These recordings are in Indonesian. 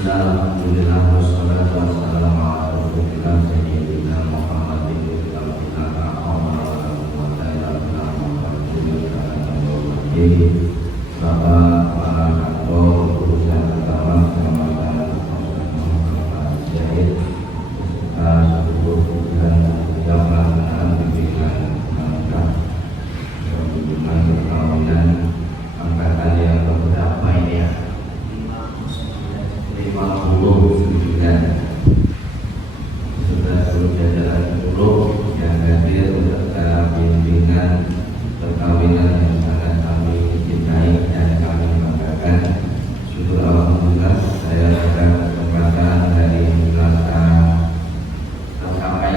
Alhamdulillah wassalatu wassalamu ala rasulillah sayyidina Muhammadin wa angkatan yang berapa ini ya? 59 sudah seluruh jajaran 10 yang hadir dalam bimbingan perkawinan yang sangat kami cintai dan kami banggakan. Syukur alhamdulillah saya pada kesempatan dari Selasa sampai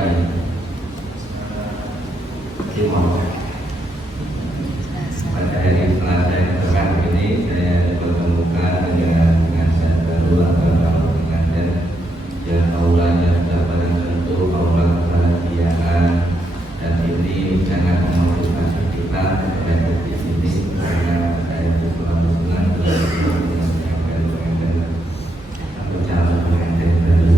Timur pada hari Selasa yang tekan ini saya dipertemukan dengan saya baru atau pengajar yang aulanya sudah barang tentu aula kebahagiaan, dan ini sangat memotivasi kita berada di sini karena saya berdoa senang atau calon pengantin baru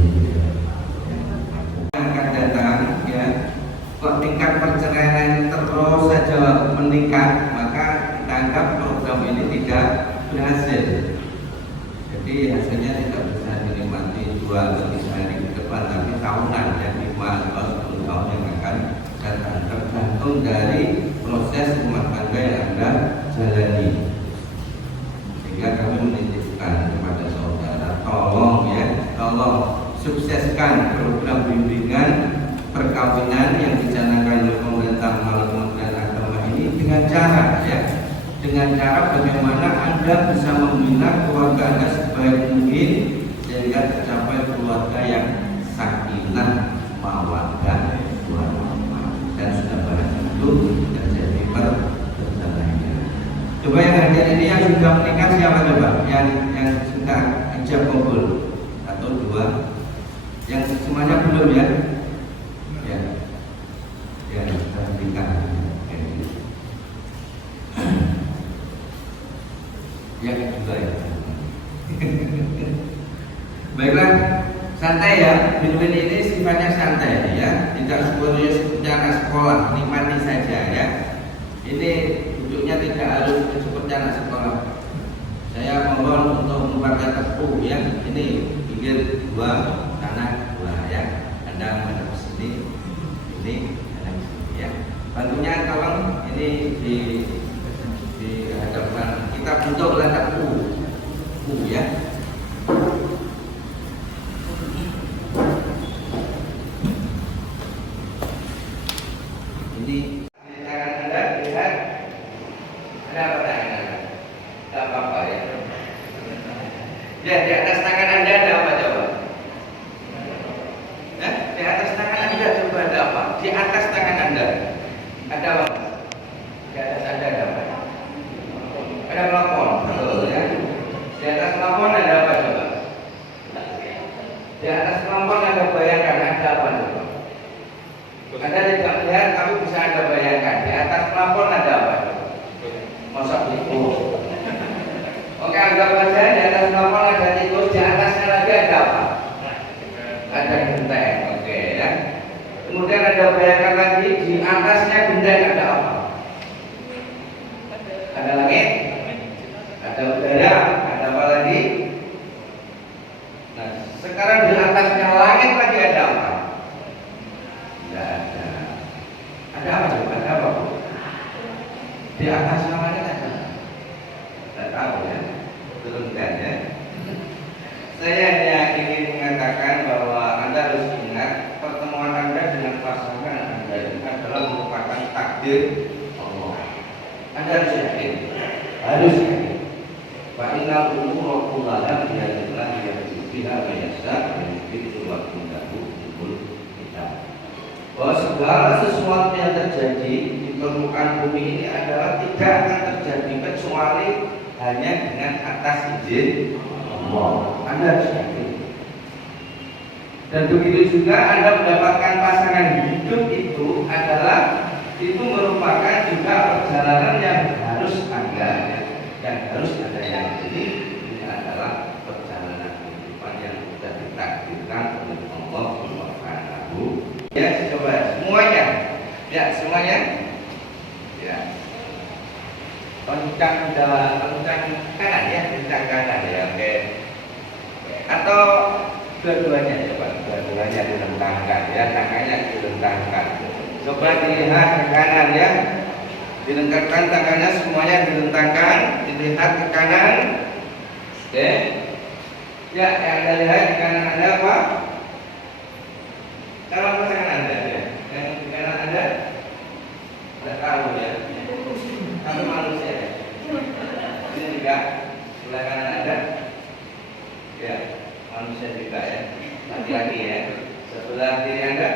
yang akan datang ya. Kok tingkat perceraian terus saja meningkat, maka kita anggap program ini tidak berhasil. Jadi hasilnya tidak bisa dinikmati 2 atau 3 hari ke depan, tapi tahunan dan 5 atau 10 tahun yang akan datang, tergantung dari proses rumah tangga yang Anda jalani. Sehingga kami menitipkan kepada saudara, tolong ya, tolong sukseskan program bimbingan perkawinan yang dicanangkan oleh pemerintah melalui Kementerian Agama ini dengan cara ya, dengan cara bagaimana Anda bisa membina keluarga Anda sebaik mungkin sehingga tercapai keluarga yang sakinah mawaddah warahmah, dan sudah barang itu terjadi perceraian. Coba yang hadir ini yang sudah menikah siapa coba? Yang sudah ijab kabul atau 2? Yang semuanya belum ya? Ya, sudah menikah. Yang kedua ya. Baiklah, santai ya. Bimbingan ini sifatnya santai ya, tidak seperti anak sekolah, nikmati saja ya. Ini duduknya tidak harus seperti anak sekolah. Saya mohon untuk membaca tepu ya. Ini pinggir 2, kanan 2 ya. Anda menghadap ke sini, ini kanan sini ya. Bantunya tolong ini di hadapan kita bentuk letak U ya. Ini tangan Anda lihat ada apa tangan Anda? Tidak apa-apa ya. Ya, di atas tangan Anda ada apa coba? Di atas tangan Anda coba ada apa? Di atas tangan Anda ada apa? Di atas Anda ada apa? Ada plafon, betul ya. Di atas plafon ada apa coba? Di atas plafon ada bayangkan ada apa coba? Anda tidak melihat, tapi bisa Anda bayangkan. Di atas plafon ada apa coba? Masak tikus. Oke, anggap saja di atas plafon ada tikus, di atasnya lagi ada apa? Ada genteng, oke ya. Kemudian Anda bayangkan lagi di atasnya genteng ada apa? Ada langit, ada udara, ada apa lagi? Nah, sekarang di atasnya langit lagi ada apa? Tidak ada. Ada apa coba? Ada apa? Di atasnya langit ada. Tidak tahu ya. Turunkan ya. Saya hanya ingin mengatakan bahwa Anda harus ingat pertemuan Anda dengan pasangan Anda itu adalah merupakan takdir Allah. Anda harus yakin, harus yakin. Wa inna umura kullaha biyadillah yahdiha wa yasha wa yudhillu wa yudhillu kita. Bahwa segala sesuatu yang terjadi di permukaan bumi ini adalah tidak akan terjadi kecuali hanya dengan atas izin Allah. Anda harus yakin. Dan begitu juga Anda mendapatkan pasangan hidup itu adalah merupakan juga perjalanan yang harus Anda yang harus Anda yakini ini adalah perjalanan kehidupan Dua-duanya coba, dua-duanya direntangkan ya, tangannya direntangkan. Coba dilihat ke kanan ya, direntangkan tangannya semuanya direntangkan, dilihat ke kanan. Oke. Ya, yang Anda lihat di kanan Anda apa? Calon pasangan Anda ya. Yang di kanan Anda tidak tahu ya. Kamu manusia ya. Ini juga sebelah kanan Anda. Ya, manusia juga ya. Laki-laki ya. Sebelah kiri Anda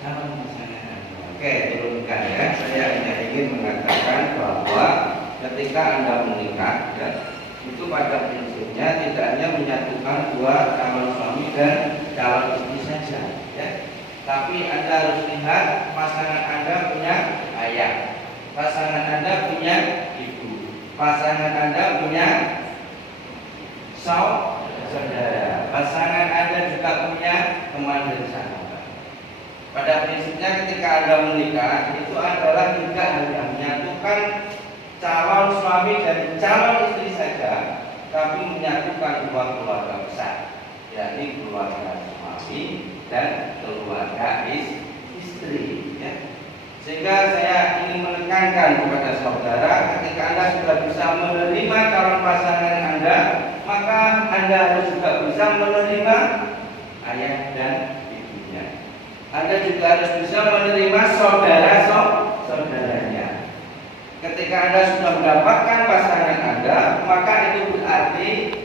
calon pasangan Anda. Oke, turunkan ya. Saya hanya ingin mengatakan bahwa ketika Anda menikah ya, itu pada prinsipnya tidak hanya menyatukan dua calon suami dan calon istri saja ya. Tapi Anda harus lihat pasangan Anda punya ayah, pasangan Anda punya ibu, pasangan Anda punya saudara, pasangan Anda juga punya teman dan sahabat. Pada prinsipnya ketika Anda menikah itu adalah juga hanya menyatukan calon suami dan calon istri saja, tapi menyatukan dua keluarga besar, yakni keluarga suami dan keluarga istri ya. Sehingga saya ingin menekankan kepada saudara, ketika Anda sudah bisa menerima calon pasangan Anda, maka Anda harus juga bisa menerima ayah dan ibunya. Anda juga harus bisa menerima saudara-saudaranya. Ketika Anda sudah mendapatkan pasangan Anda, maka itu berarti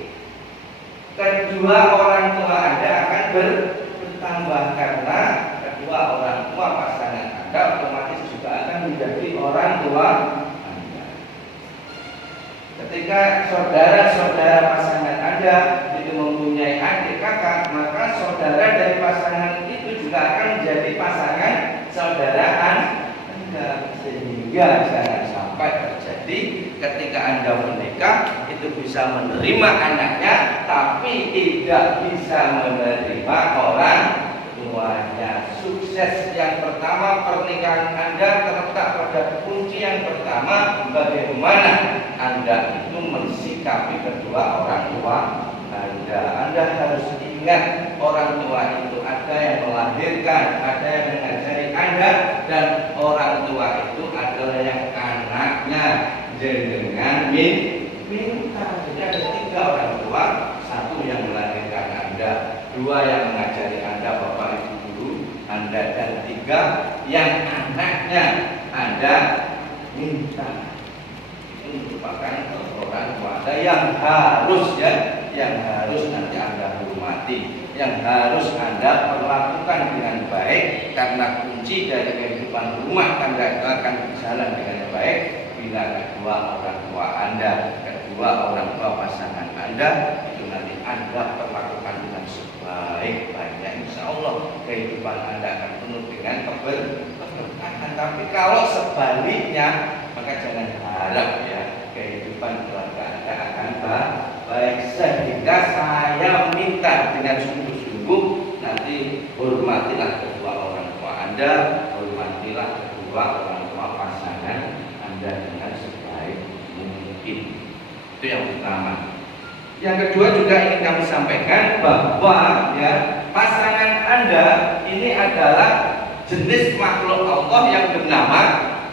kedua orang tua Anda akan bertambah, karena kedua orang tua pasangan Anda otomatis juga akan menjadi orang tua Anda. Ketika saudara-saudara pasangan Anda itu mempunyai adik kakak, maka saudara dari pasangan itu juga akan menjadi pasangan saudara Anda. Sehingga jangan sampai terjadi ketika Anda menikah itu bisa menerima anaknya tapi tidak bisa menerima orang tuanya. Sukses yang pertama pernikahan Anda terletak pada kunci yang pertama, bagaimana Anda itu mensikapi kedua orang tua Anda. Anda harus ingat orang tua itu ada yang melahirkan, ada yang mengajari Anda, dan orang tua itu adalah yang anaknya dengan minta. Jadi ada tiga orang tua, satu yang melahirkan Anda, dua yang mengajari Anda, bapak ibu guru Anda, dan tiga yang anaknya Anda minta. Itu merupakan orang tua Anda yang harus yang harus nanti Anda hormati, yang harus Anda perlakukan dengan baik, karena kunci dari kehidupan rumah tangga itu akan berjalan dengan baik bila kedua orang tua Anda, kedua orang tua pasangan Anda itu nanti Anda perlakukan dengan sebaik-baiknya. Insya Allah kehidupan Anda akan penuh dengan keberkahan. Tapi kalau sebaliknya, maka jangan harap ya kehidupan keluarga Anda akan baik. Sehingga saya minta dengan sungguh-sungguh nanti hormatilah kedua orang tua Anda, hormatilah kedua orang tua pasangan Anda dengan sebaik mungkin. Itu yang pertama. Yang kedua juga ingin kami sampaikan bahwa ya pasangan Anda ini adalah jenis makhluk Allah yang bernama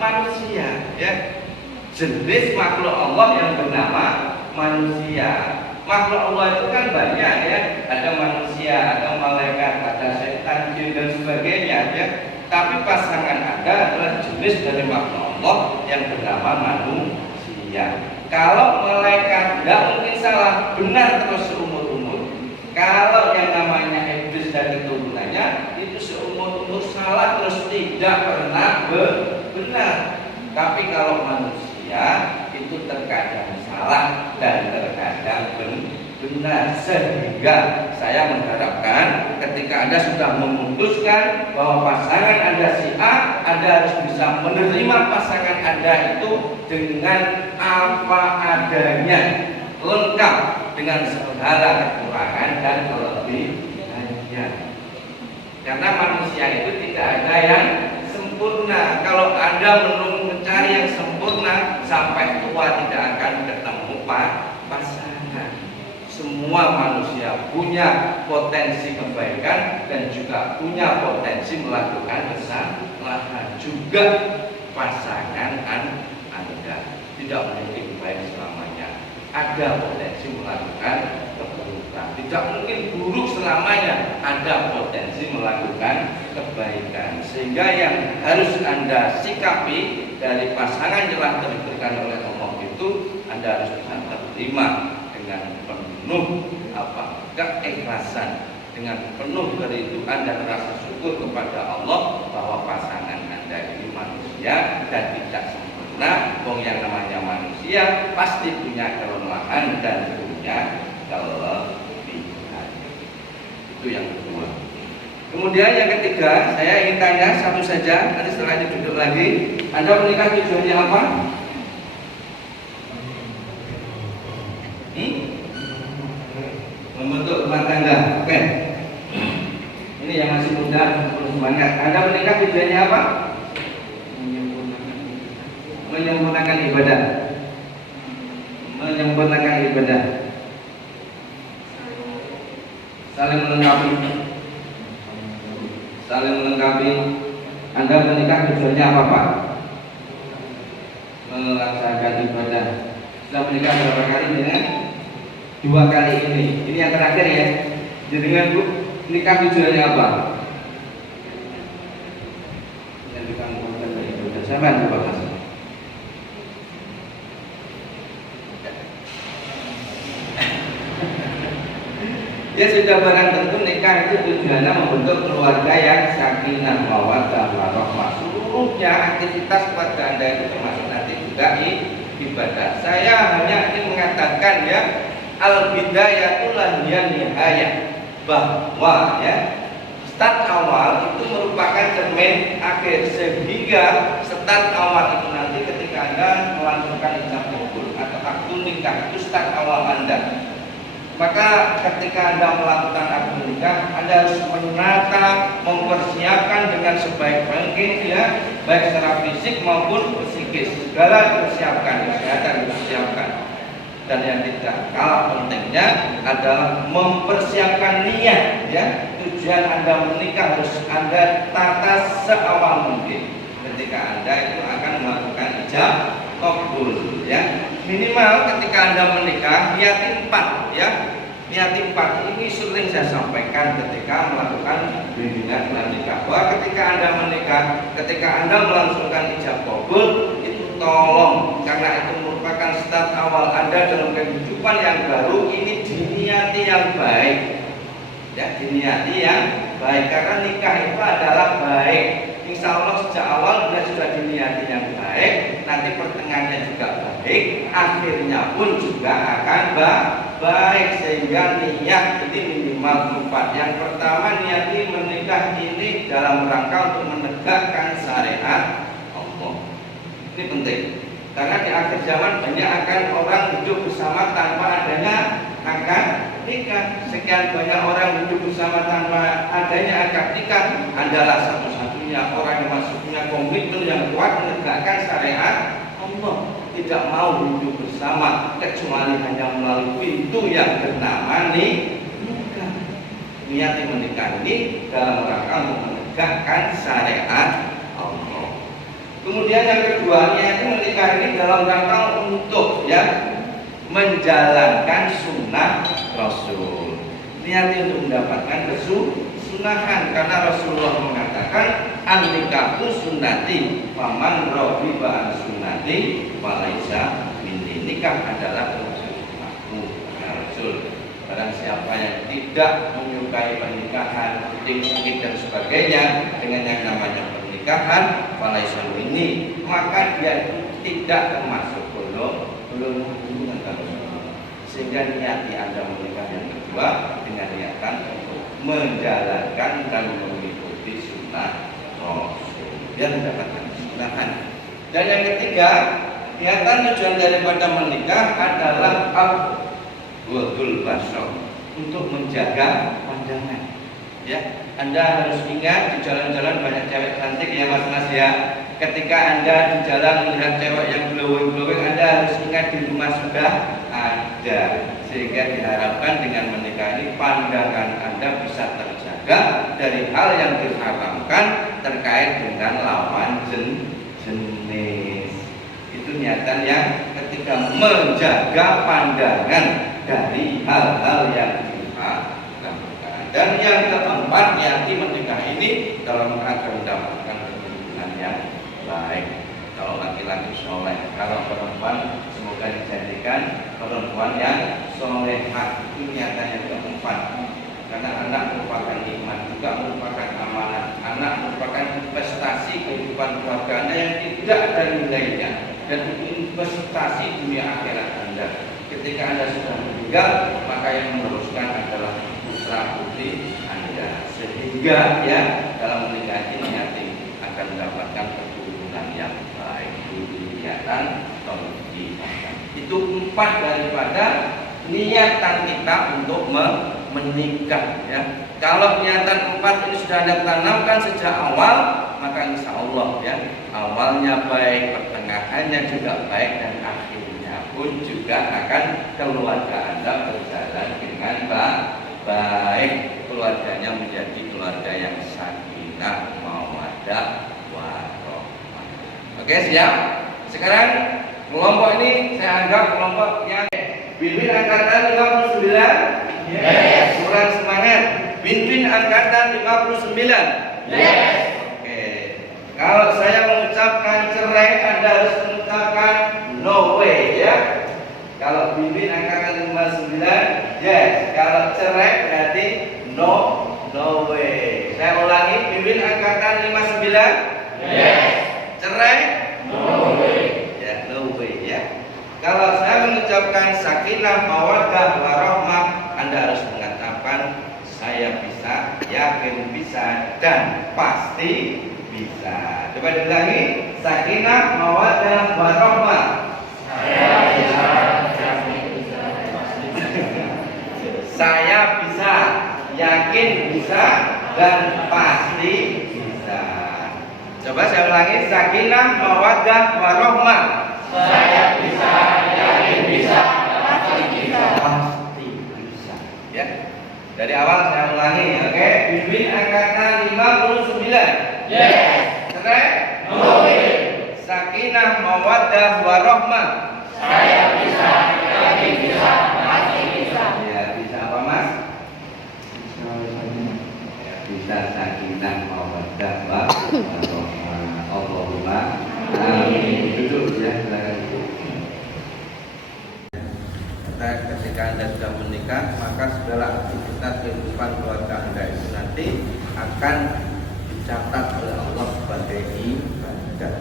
manusia ya. Jenis makhluk Allah yang bernama manusia. Makhluk Allah itu kan banyak ya, ada manusia, ada malaikat, ada setan, jin dan sebagainya ya. Tapi pasangan Anda adalah jenis dari makhluk Allah yang bernama manusia. Kalau malaikat tidak mungkin salah, benar terus seumur-umur. Kalau yang namanya iblis dan keturunannya itu seumur-umur salah terus tidak pernah benar. Tapi kalau manusia itu terkadang salah dan terkadang benar. Sehingga saya mengharapkan ketika Anda sudah memutuskan bahwa pasangan Anda si A, Anda harus bisa menerima pasangan Anda itu dengan apa adanya, lengkap dengan segala kekurangan dan kelebihannya. Karena manusia itu tidak ada yang sempurna. Kalau Anda mencari yang sempurna, sampai tua tidak akan ketemu pasangan. semua manusia punya potensi kebaikan dan juga punya potensi melakukan kesalahan. Juga pasangan Anda tidak mungkin baik selamanya, ada potensi melakukan keburukan. Tidak mungkin buruk selamanya, ada potensi melakukan kebaikan. Sehingga yang harus Anda sikapi dari pasangan yang telah diberikan oleh Allah itu, Anda harus bisa terima dengan penuh keikhlasan, dengan penuh kerinduan dan rasa syukur kepada Allah bahwa pasangan Anda ini manusia dan tidak sempurna. Wong yang namanya manusia pasti punya kelemahan dan punya kelebihan. Itu yang kedua. Kemudian yang ketiga, saya ingin tanya satu saja, nanti setelah ini duduk lagi. Anda menikah tujuannya apa? Membentuk rumah tangga. Oke. Ini yang masih muda, terus semangat. Anda menikah tujuannya apa? Menyempurnakan ibadah. Menyempurnakan ibadah. Saling melengkapi. Saling melengkapi. Anda menikah tujuannya apa, Pak? Melaksanakan ibadah. Sudah menikah berapa kali dengan? 2 kali ini. Ini yang terakhir ya. Jadi dengan Bu, nikah tujuannya apa? Yang dikandungkan dari ibadah. Siapa yang Bapak Mas? Ya sudah barang tentu nikah itu tujuannya membentuk keluarga yang sakinah mawaddah warahmah. Seluruhnya aktivitas keluarga Anda itu termasuk nanti juga ibadah. Saya hanya ingin mengatakan ya, al-bidayatul lahiyah nihayah, bahwa ya start awal itu merupakan cermin akhir, sehingga start awal itu nanti ketika Anda melakukan ijab kabul atau akad nikah itu start awal Anda. Maka ketika Anda melakukan akad nikah, Anda harus menata, mempersiapkan dengan sebaik mungkin ya, baik secara fisik maupun psikis. Segala dipersiapkan, kesehatan dipersiapkan. Dan yang tidak kalah pentingnya adalah mempersiapkan niat ya. Tujuan Anda menikah harus Anda tata seawal mungkin ketika Anda itu akan melakukan ijab kabul ya. Minimal ketika Anda menikah niati 4 ya. Niati 4 ini sering saya sampaikan ketika melakukan bimbingan nikah. Bahwa ketika Anda menikah, ketika Anda melangsungkan ijab kabul itu tolong, karena itu merupakan start awal Anda dalam kehidupan yang baru, ini diniati yang baik. Ya, diniati yang baik, karena nikah itu adalah baik. Insya Allah sejak awal sudah diniati yang baik, nanti pertengahannya juga baik, akhirnya pun juga akan baik. Sehingga niat ini minimal 4. Yang pertama, niati menikah ini dalam rangka untuk menegakkan syariat Allah. Ini penting, karena di akhir zaman banyak akan orang hidup bersama tanpa adanya akad nikah. Sekian banyak orang hidup bersama tanpa adanya akad nikah. Adalah satu-satunya orang yang masih punya komitmen yang kuat menegakkan syariat Allah, tidak mau hidup bersama kecuali hanya melalui pintu yang bernama nikah. Niat menikah ini dalam rangka untuk menegakkan syariat Allah. Kemudian yang kedua, niat menikah ini dalam rangka untuk ya menjalankan sunnah Rasul. Niat untuk mendapatkan kesunahan, karena Rasulullah mengatakan an-nikahu sunnati faman raghiba an sunnati falaisa minni. Nikah adalah sunnahku, kata Rasul. Barang siapa yang tidak menyukai pernikahan, sedikit dan sebagainya dengan yang namanya pernikahan, falaisa minni, maka dia itu tidak termasuk belum hubungan dengan Rasulullah. Sehingga niati Anda menikah yang kedua dengan niatan untuk menjalankan dan mengikuti sunnah Rasul dan mendapatkan kesunahan. Dan yang ketiga, niatan tujuan daripada menikah adalah ghadul basar, untuk menjaga pandangan. Ya, Anda harus ingat di jalan-jalan banyak cewek cantik ya mas-mas ya. Ketika Anda di jalan melihat cewek yang glowing-glowing, Anda harus ingat di rumah sudah ada. Sehingga diharapkan dengan menikah ini pandangan Anda bisa terjaga dari hal yang diharamkan terkait dengan lawan jenis. Itu niatan yang ketika menjaga pandangan dari hal-hal yang diharamkan. Dan yang keempat, niati menikah ini dalam rangka mendapatkan keturunan yang baik. Kalau laki-laki soleh, kalau perempuan semoga dijadikan perempuan yang solehah. Itu niatan yang keempat. Karena anak merupakan nikmat, juga merupakan amanah. Anak merupakan investasi kehidupan keluarga Anda yang tidak ada nilainya, dan itu investasi dunia akhirat Anda. Ketika Anda sudah meninggal, maka yang meneruskan adalah putra putri Anda. Sehingga ya dalam menikah ini niati akan mendapatkan keturunan yang baik. Niatan itu empat daripada niatan kita untuk menikah ya. Kalau niatan empat ini sudah Anda tanamkan sejak awal, maka insya Allah ya awalnya baik, pertengahannya juga baik, dan akhirnya pun juga akan keluarga Anda berjalan dengan baik. Keluarganya menjadi keluarga yang sakinah, mawaddah, warahmah. Oke, siap? Sekarang kelompok ini saya anggap kelompok yang Binbin angkatan 59. Yes. Kurang semangat. Binbin angkatan 59. Yes. Oke. Kalau saya mengucapkan cerai, Anda harus mengucapkan no way ya. Kalau Binbin angkatan 59, yes. Kalau cerai berarti no way. Saya ulangi, Binbin angkatan 59. Yes. Cerai? No way. Ya, no way ya. Kalau saya mengucapkan sakinah, mawaddah, warahmah, Anda harus mengatakan saya bisa, yakin bisa, dan pasti bisa. Coba diulangi, sakinah, mawaddah, warahmah. Saya bisa, yakin bisa, pasti bisa. Saya bisa, yakin bisa, dan pasti bisa. Coba saya ulangi, sakinah, mawaddah, warahmah. Saya bisa, yakin bisa, pasti bisa. Pasti bisa. Ya. Dari awal saya ulangi, oke? Binbin angkatan 59. Yes. Cerai? No way. Sakinah, mawaddah, warahmah. Saya bisa, yakin bisa, pasti bisa. Ya, bisa apa Mas? Ya, bisa sakinah, mawaddah, warahmah. Allahumma amin. Duduk ya, silakan. Ketika Anda sudah menikah, maka segala aktivitas kehidupan keluarga Anda itu nanti akan dicatat oleh Allah sebagai ibadah.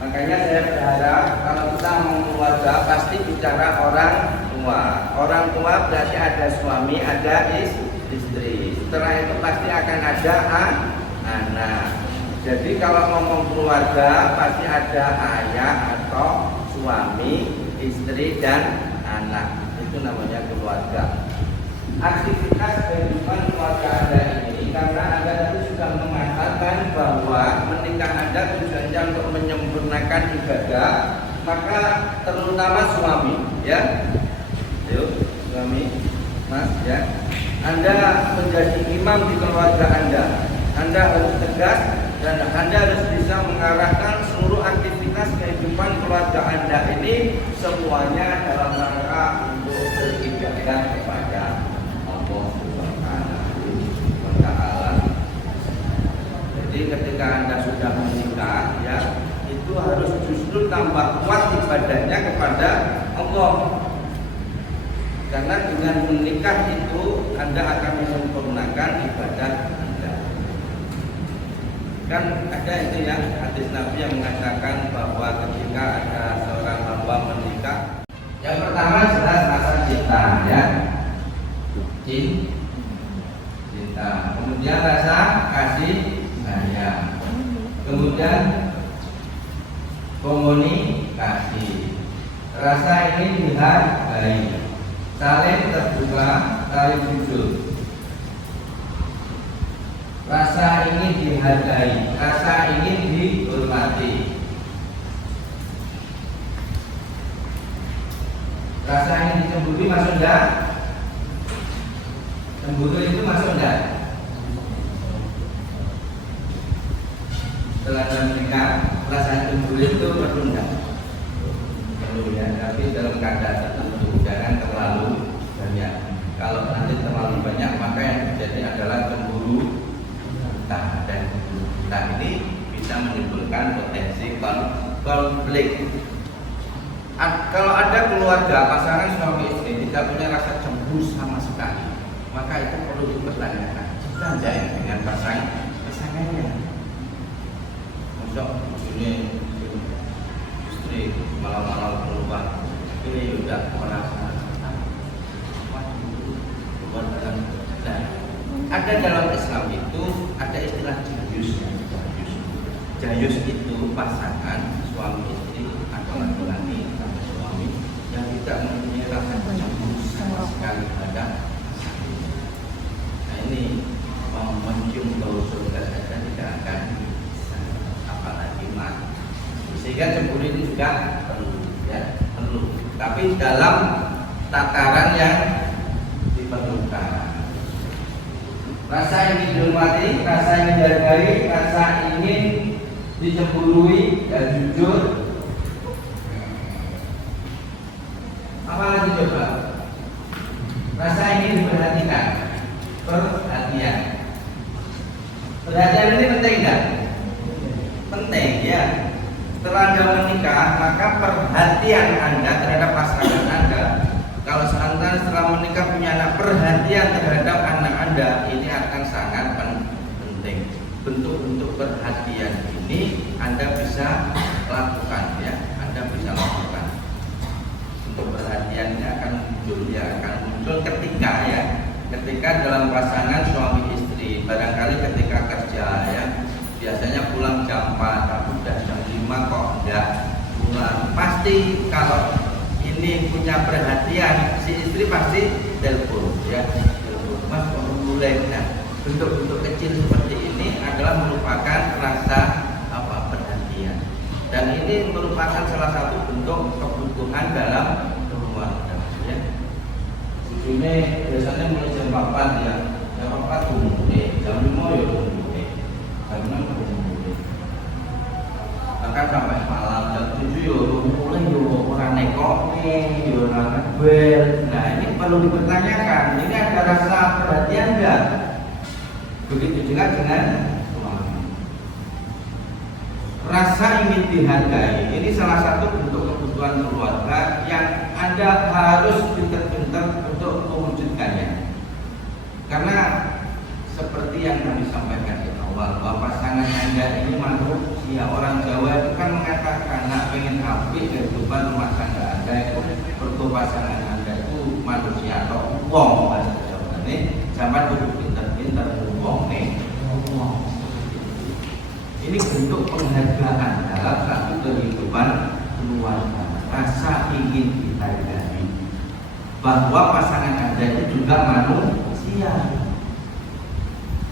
Makanya saya berharap kalau kita mau keluarga pasti bicara orang tua. Orang tua berarti ada suami, ada istri. Setelah itu pasti akan ada anak. Jadi kalau ngomong keluarga pasti ada ayah atau suami, istri, dan anak. Itu namanya keluarga. Aktivitas kehidupan keluarga Anda ini, karena Anda tadi sudah mengatakan bahwa menikah Anda tujuannya untuk menyempurnakan ibadah, maka terutama suami, ya, yuk suami, Mas, ya, Anda menjadi imam di keluarga Anda. Anda harus tegas dan Anda harus bisa mengarahkan seluruh aktivitas kehidupan keluarga Anda ini semuanya dalam rangka untuk beribadah kepada Allah Subhanahu wa Ta'ala. Jadi ketika Anda sudah menikah, ya, itu harus justru tambah kuat ibadahnya kepada Allah. Karena dengan menikah itu Anda akan menyempurnakan ibadah Anda. Kan ada itu ya hadis Nabi yang mengatakan bahwa ketika ada seorang hamba menikah, yang pertama jelas rasa cinta, ya, cinta. Kemudian rasa kasih sayang. Kemudian komunikasi. Rasa ini dihargai, saling terbuka, saling jujur. Rasa ini dihargai, rasa ini dihormati. Rasa ini dicemburi masuk enggak? Cemburu itu masuk enggak? Setelah menikah, perasaan cemburu itu perlu enggak? Perlu ya, tapi dalam keadaan tertentu, jangan terlalu banyak. Kalau nanti terlalu banyak, maka yang terjadi adalah cemburu entah, dan cemburu entah ini bisa menimbulkan potensi konflik. Kalau ada keluarga pasangan suami istri tidak punya rasa cemburu sama sekali, maka itu perlu dipertanyakan. Kita jalan dengan pasangannya. Masuk ini istri malam-malam keluar, ini sudah merasa nah, ada dalam Islam itu ada istilah jayus. Jayus itu pasangan suami istri atau laki-laki sama suami yang tidak mempunyai rasa cemburu sama sekali pada pasangan. Nah ini mencium bau surga saja tidak akan bisa, apalagi mati. Sehingga cemburu itu juga perlu, ya perlu. Tapi dalam tataran yang diperlukan. Rasa ingin dihormati, rasa ingin dihargai, rasa ingin dicemburui dan jujur. Apa lagi coba? Rasa ingin diperhatikan, perhatian. Perhatian ini penting enggak? Penting ya. Setelah Anda menikah, maka perhatian Anda terhadap pasangan Anda, kalau setelah menikah punya anak, perhatian terhadap anak Anda ini akan sangat penting. Bentuk-bentuk perhatian ini Anda bisa lakukan, ya. Anda bisa lakukan. Untuk perhatiannya akan muncul ketika dalam pasangan suami istri, barangkali ketika kerja, ya. Biasanya pulang jam 4, tapi sudah jam 5 kok enggak pulang. Pasti kalau ini punya perhatian, si istri pasti telepon, ya. Mas kok mulai. Nah, bentuk-bentuk kecil seperti ini adalah merupakan rasa perhatian. Dan ini merupakan salah satu bentuk kebutuhan dalam keluarga, ya. Ini biasanya mulai jam 4 ya. Jam 4 mulai, jam 5 ya mulai. Jam 6 mulai. Bahkan sampai malam jam 7 ya mulai orang nekoke, orang bel. Nah, ini perlu dipertanyakan. Ini ada rasa perhatian enggak? Begitu juga dengan suami. Rasa ingin dihargai ini salah satu bentuk kebutuhan keluarga yang Anda harus pintar-pintar untuk mewujudkannya. Karena seperti yang kami sampaikan di awal, bahwa pasangan Anda ini manusia. Orang Jawa itu kan mengatakan, nak pengen api kehidupan rumah tangga Anda itu, perlu pasangan Anda itu manusia atau wong bahasa Jawa ini. Zaman dulu pintar-pintar wong nih. Ini bentuk penghargaan dalam satu kehidupan keluarga. Rasa ingin dihargai, bahwa pasangan Anda itu juga manusia.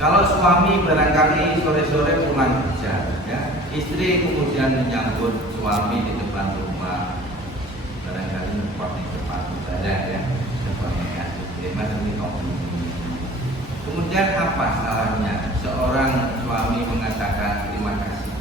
Kalau suami barangkali sore-sore pulang kerja, ya, istri kemudian menyambut suami di depan rumah, barangkali nyempot di depan badan, ya, nyempotnya mas ini kok. Kemudian apa salahnya seorang suami mengatakan terima kasih,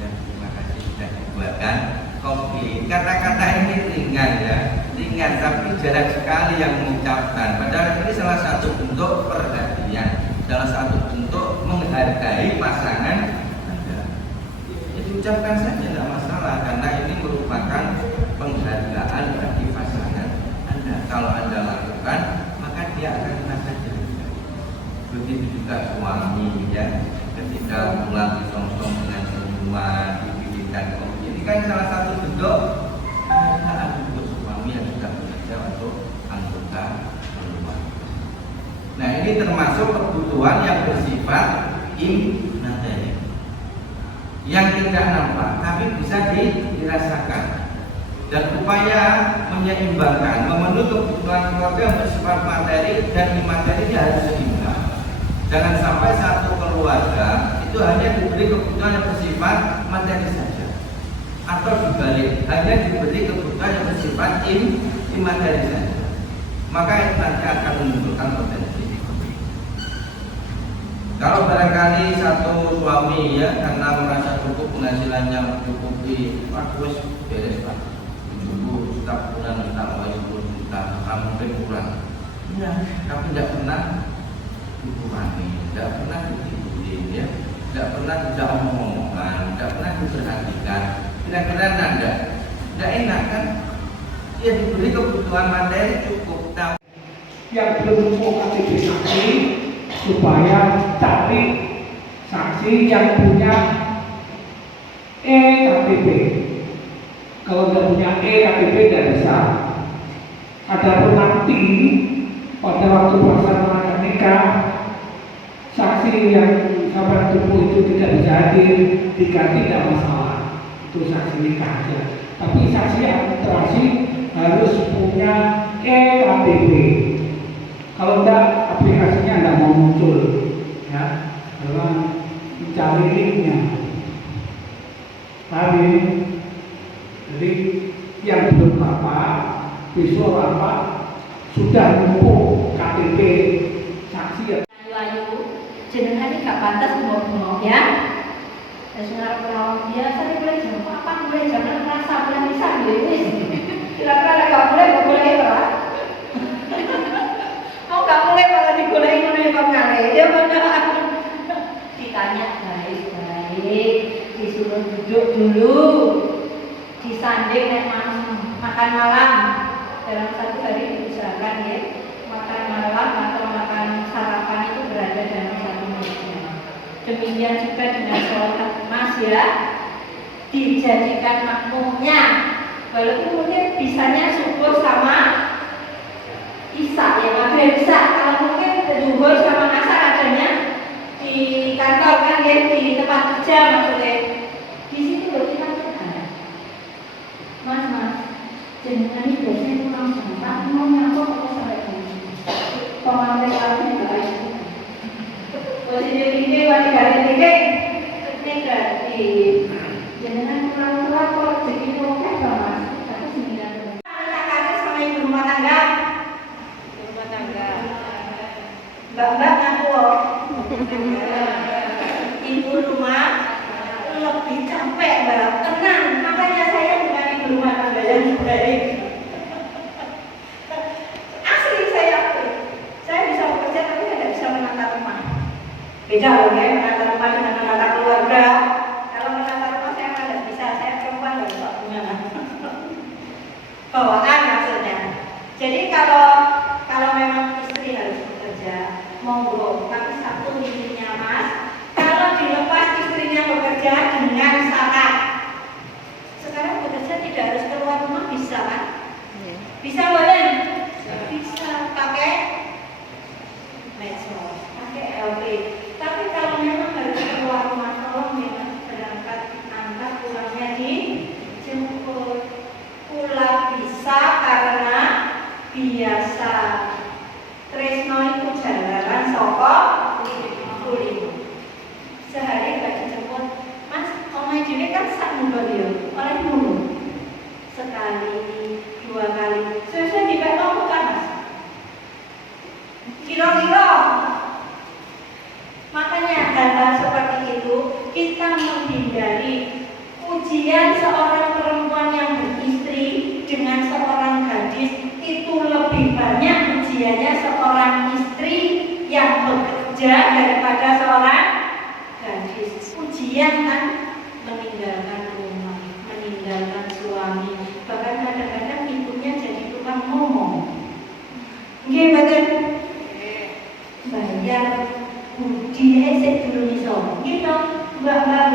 ya, terima kasih sudah dibuatkan kopi. Kata-kata ini ringan, ya, ringan, tapi jarang sekali yang mengucapkan. Padahal ini salah satu bentuk perhatian, salah satu bentuk menghargai pasangan Anda. Jadi ucapkan saja tidak masalah, karena ini merupakan penghargaan bagi pasangan Anda. Kalau Anda lakukan, maka dia akan merasa janggal. Begitu juga suami, ya, ketika pulang disong-song dengan senyuman, diberikan kopi. Ini kan salah satu bentuk penghargaan untuk suami yang sudah bekerja untuk anggota keluarga. Nah, ini termasuk kebutuhan yang bersifat immateri, yang tidak nampak tapi bisa dirasakan. Dan upaya menyeimbangkan, memenuhi kebutuhan keluarga yang bersifat materi dan imateri harus seimbang. Jangan sampai satu keluarga itu hanya diberi kebutuhan yang bersifat materi saja, atau dibalik, hanya diberi kebutuhan yang bersifat imateri saja. maka itu nanti akan menimbulkan potensi. Kalau barangkali satu suami ya karena merasa cukup penghasilannya mencukupi, Pak wes beres Pak, 70 juta bulan minta 10 juta, mungkin kurang. Ya, tapi tidak pernah dikurangi, tidak pernah ditimbulin ya, tidak pernah tidak omong-omongan, tidak pernah diperhatikan. Kira-kira tidak enak kan? Ya diberi kebutuhan materi cukup. Nah, yang belum mau KTP saksi supaya cari saksi yang punya EKTP. Kalau tidak punya EKTP tidak bisa. Adapun nanti pada waktu pelaksanaan akad nikah, saksi yang sampai tubuh itu tidak bisa hadir, diganti tidak masalah. Itu saksi nikah saja. Tapi saksi administrasi harus punya EKTP. Kalau enggak, aplikasinya enggak mau muncul, ya, dalam mencari linknya. Tapi, jadi yang belum rapat, besok rapat, sudah mengumpul KTP saksi ya. Ayu, jenengan ini gak pantas ngomong ya. Sebenarnya kalau biasa boleh jam apa boleh jam rasa boleh bisa wis. Kira-kira gak boleh Pak. Mau gak boleh malah digoleki meneh kok ngale. Ya benar. Ditanya baik-baik, disuruh duduk dulu. Disanding nek makan malam. Dalam satu hari diusahakan ya, makan malam atau makan sarapan itu berada dalam satu meja. Demikian juga dengan sholat Mas ya, dijadikan makmumnya. Walaupun mungkin bisanya subuh sama isya ya, maghrib isya. Kalau mungkin zuhur sama asar adanya di kantor kan ya, di tempat kerja maksudnya. Di situ loh kita ada. Mas, jenengan ini biasanya kurang santai, mau nyapa apa sampai ini. Pengantin lalu juga itu. Posisi tinggi, wanita tinggi, negatif. Jenengan kurang tua kok jadi oke Mas. Tapi 9. Kakak sama ibu rumah tangga. Rumah tangga. Mbak ngaku. Ibu rumah lebih capek Mbak. Tenang, makanya saya bukan ibu rumah tangga yang baik. Asli saya bisa bekerja tapi tidak bisa menata rumah. Beda loh ya, menata rumah dengan menata keluarga. Kalau menata rumah saya tidak bisa, saya perempuan nggak bisa punya bawaan maksudnya. Jadi kalau memang istri harus bekerja, monggo. Tapi satu intinya Mas, kalau dilepas istrinya bekerja dengan syarat. Sekarang bekerja tidak harus keluar rumah bisa kan? Bisa boleh? Bisa pakai medsos, pakai LP. Tapi kalau memang harus keluar rumah, tolong memang berangkat antar pulangnya dijemput. Pulang bisa karena biasa. Tresno itu jalanan soko kulino. Sehari gak dijemput. Mas, omah dhewe kan sak mundur ya, oleh mulu. Sekali, 2 kali. Sesuai di nopo kan Mas? Kira-kira. Makanya hal-hal seperti itu kita menghindari ujian seorang perempuan yang beristri dengan seorang gadis itu lebih banyak ujiannya seorang istri yang bekerja daripada seorang gadis. Ujian kan meninggalkan rumah, meninggalkan suami, bahkan kadang-kadang ibunya jadi tukang ngomong. Nggih mboten? Bayar budi sik durung iso. Gitu, Mbak-mbak